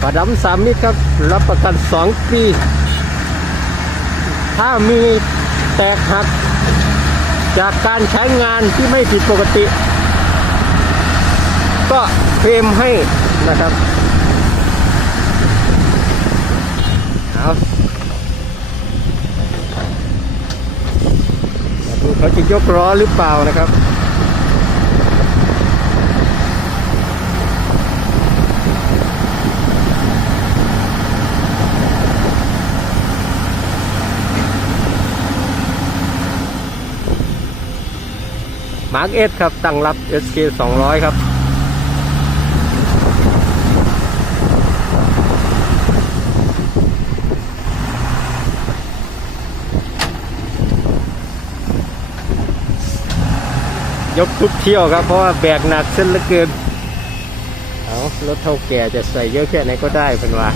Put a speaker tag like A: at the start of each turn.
A: ฝาดำสามมิตรครับ รับประกันสองปี ถ้ามีแตกหัก จากการใช้งานที่ไม่ผิดปกติ ก็เคลมให้นะครับเอาดูเขาจะยกล้อหรือเปล่านะครับ มาร์กเอสครับ ตั้งรับ SK 200 ครับยกทุกเที่ยวครับเพราะว่าแบกหนักเส้นเหลือเกิน เอารถเท่าแก่จะใส่เยอะแค่ไหนก็ได้เป็นว่า